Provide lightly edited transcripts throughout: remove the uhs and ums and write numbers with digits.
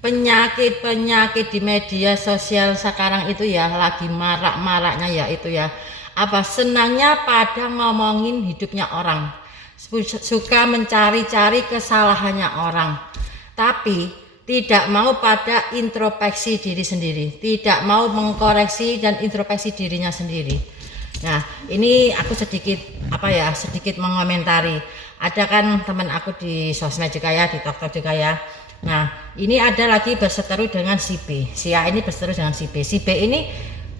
penyakit di media sosial sekarang itu ya lagi marak-maraknya ya itu ya. Apa senangnya pada ngomongin hidupnya orang. Suka mencari-cari kesalahannya orang. Tapi tidak mau pada introspeksi diri sendiri, tidak mau mengkoreksi dan introspeksi dirinya sendiri. Nah, ini aku sedikit mengomentari. Ada kan teman aku di sosmed juga ya, di TikTok juga ya. Nah, ini ada lagi berseteru dengan si B. Si A ini berseteru dengan si B. Si B ini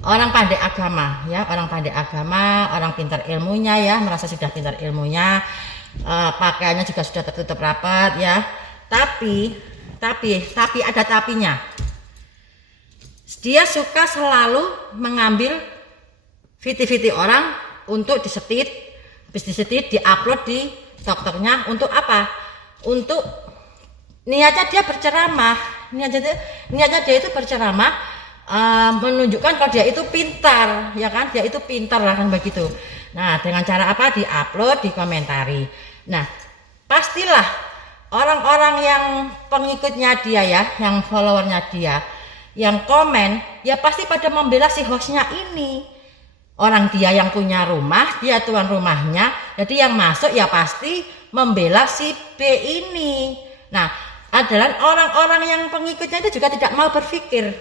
orang pandai agama ya, orang pintar ilmunya ya, merasa sudah pintar ilmunya, pakaiannya juga sudah tertutup rapat ya. Tapi ada tapinya. Dia suka selalu mengambil video orang untuk disetit, habis disetit diupload di TikToknya untuk apa? Untuk niatnya dia berceramah, niatnya dia itu berceramah, menunjukkan kalau dia itu pintar, ya kan? Dia itu pintar lah kan begitu. Nah, dengan cara apa? Diupload, dikomentari. Nah, pastilah orang-orang yang pengikutnya dia ya, yang followernya dia, yang komen, ya pasti pada membela si hostnya ini. Orang dia yang punya rumah, dia tuan rumahnya, jadi yang masuk ya pasti membela si B ini. Nah, adalah orang-orang yang pengikutnya itu juga tidak mau berpikir.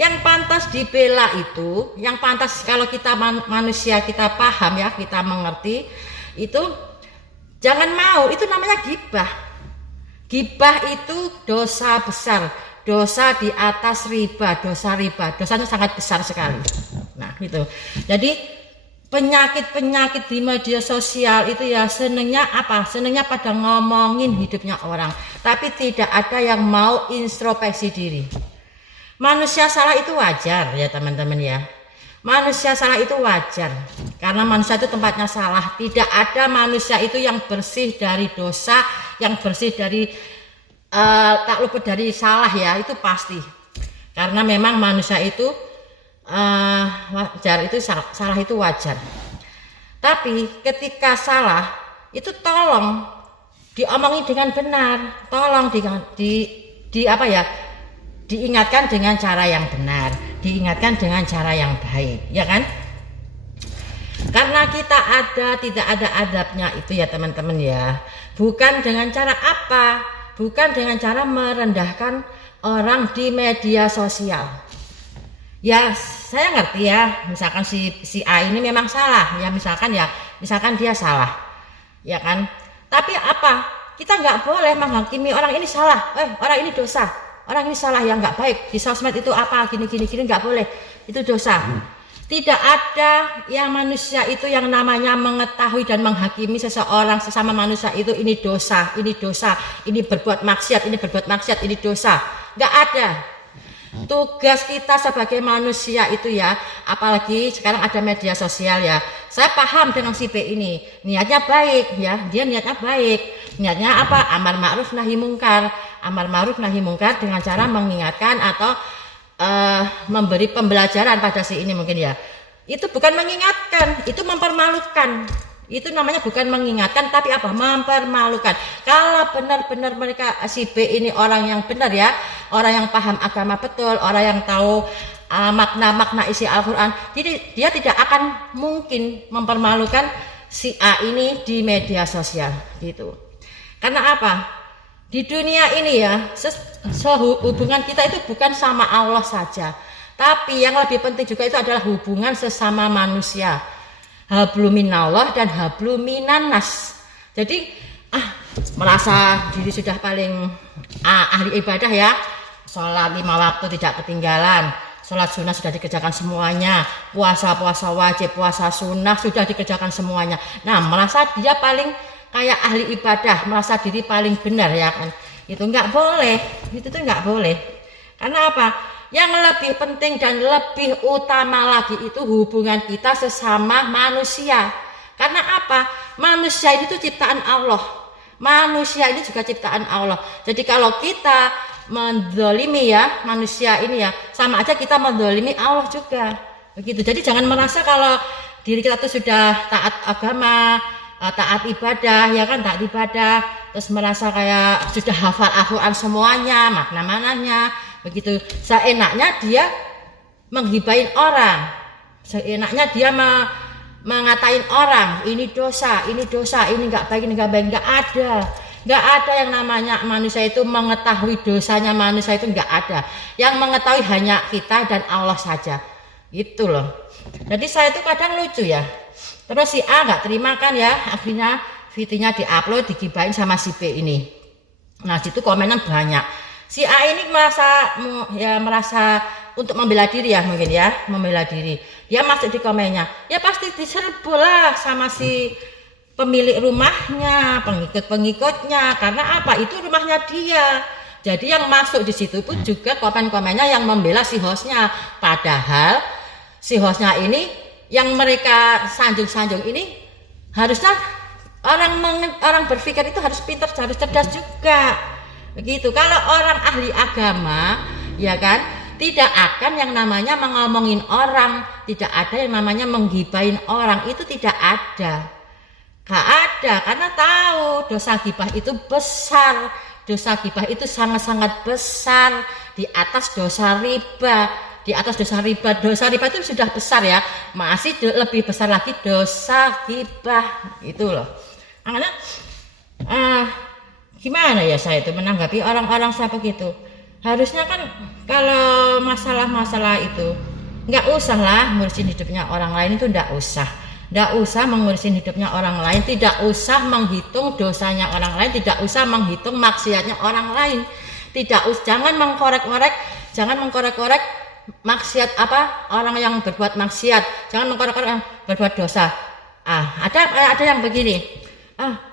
Yang pantas dibela itu, yang pantas kalau kita manusia kita paham ya, kita mengerti, itu jangan mau, itu namanya gibah. Gibah itu dosa besar, dosa di atas riba, dosanya sangat besar sekali. Nah, gitu. Jadi penyakit di media sosial itu ya senengnya apa? Senengnya pada ngomongin hidupnya orang, tapi tidak ada yang mau introspeksi diri. Manusia salah itu wajar ya teman-teman ya. Manusia salah itu wajar, karena manusia itu tempatnya salah. Tidak ada manusia itu yang bersih dari dosa, yang bersih dari tak luput dari salah ya, itu pasti. Karena memang manusia itu wajar, itu salah itu wajar. Tapi ketika salah itu tolong diomongin dengan benar, tolong diingatkan dengan cara yang benar, diingatkan dengan cara yang baik, ya kan? Karena kita tidak ada adabnya itu ya teman-teman ya. Bukan dengan cara apa? Bukan dengan cara merendahkan orang di media sosial. Ya, saya ngerti ya, misalkan si A ini memang salah, ya misalkan dia salah, ya kan? Tapi apa? Kita nggak boleh menghakimi orang ini salah, orang ini dosa, orang ini salah yang nggak baik di sosmed itu apa gini nggak boleh, itu dosa. Tidak ada yang manusia itu yang namanya mengetahui dan menghakimi seseorang sesama manusia itu ini dosa, ini berbuat maksiat, ini dosa, nggak ada. Tugas kita sebagai manusia itu ya, apalagi sekarang ada media sosial ya. Saya paham dengan si B ini, niatnya baik ya, dia niatnya baik. Niatnya apa? Amar ma'ruf nahi mungkar. Amar ma'ruf nahi mungkar dengan cara mengingatkan atau memberi pembelajaran pada si ini mungkin ya. Itu bukan mengingatkan, itu mempermalukan. Itu namanya bukan mengingatkan tapi apa? Mempermalukan. Kalau benar-benar mereka si B ini orang yang benar ya, orang yang paham agama betul, orang yang tahu makna-makna isi Al-Qur'an, jadi dia tidak akan mungkin mempermalukan si A ini di media sosial gitu. Karena apa? Di dunia ini ya, hubungan kita itu bukan sama Allah saja, tapi yang lebih penting juga itu adalah hubungan sesama manusia. Habluminallah dan habluminannas. Jadi merasa diri sudah paling ahli ibadah ya, sholat 5 waktu tidak ketinggalan, sholat sunnah sudah dikerjakan semuanya, puasa wajib, puasa sunnah sudah dikerjakan semuanya. Nah, merasa dia paling kayak ahli ibadah, merasa diri paling benar ya kan. Itu nggak boleh, itu tuh nggak boleh. Karena apa? Yang lebih penting dan lebih utama lagi itu hubungan kita sesama manusia. Karena apa? Manusia itu ciptaan Allah. Manusia ini juga ciptaan Allah. Jadi kalau kita menzalimi ya manusia ini ya, sama aja kita menzalimi Allah juga. Begitu. Jadi jangan merasa kalau diri kita tuh sudah taat agama, taat ibadah ya kan, taat ibadah, terus merasa kayak sudah hafal Al-Quran semuanya, makna-maknanya, begitu. Seenaknya dia menghibain orang, seenaknya dia mengatain orang, ini dosa, ini nggak baik, nggak ada yang namanya manusia itu mengetahui dosanya manusia itu nggak ada. Yang mengetahui hanya kita dan Allah saja, itu loh. Jadi saya itu kadang lucu ya. Terus si A nggak terima kan ya, akhirnya videonya diupload, digibain sama si B ini. Nah situ komenan banyak. Si A ini merasa untuk membela diri ya, mungkin ya, membela diri. Dia masuk di komennya, ya pasti diserbu lah sama si pemilik rumahnya, pengikut-pengikutnya. Karena apa? Itu rumahnya dia. Jadi yang masuk di situ pun juga komen-komennya yang membela si hostnya. Padahal si hostnya ini yang mereka sanjung-sanjung ini harusnya orang berpikir itu harus pintar, harus cerdas juga. Begitu. Kalau orang ahli agama, ya kan, tidak akan yang namanya mengomongin orang, tidak ada yang namanya menggibain orang, itu tidak ada. Gak ada, karena tahu dosa gibah itu besar, dosa gibah itu sangat-sangat besar di atas dosa riba. Di atas dosa riba itu sudah besar ya, masih lebih besar lagi dosa gibah itu loh. Makanya gimana ya saya itu menanggapi orang-orang saya begitu. Harusnya kan kalau masalah-masalah itu nggak usah lah ngurusin hidupnya orang lain, itu nggak usah mengurusin hidupnya orang lain, tidak usah menghitung dosanya orang lain, tidak usah menghitung maksiatnya orang lain, jangan mengkorek-korek maksiat apa orang yang berbuat maksiat, jangan mengkorek-korek berbuat dosa. Ada yang begini,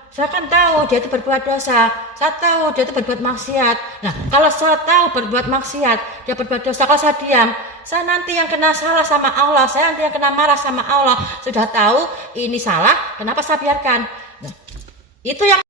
saya kan tahu dia itu berbuat dosa, saya tahu dia itu berbuat maksiat. Nah kalau saya tahu berbuat maksiat, dia berbuat dosa, kalau saya diam, saya nanti yang kena salah sama Allah, saya nanti yang kena marah sama Allah. Sudah tahu ini salah, kenapa saya biarkan? Nah, itu yang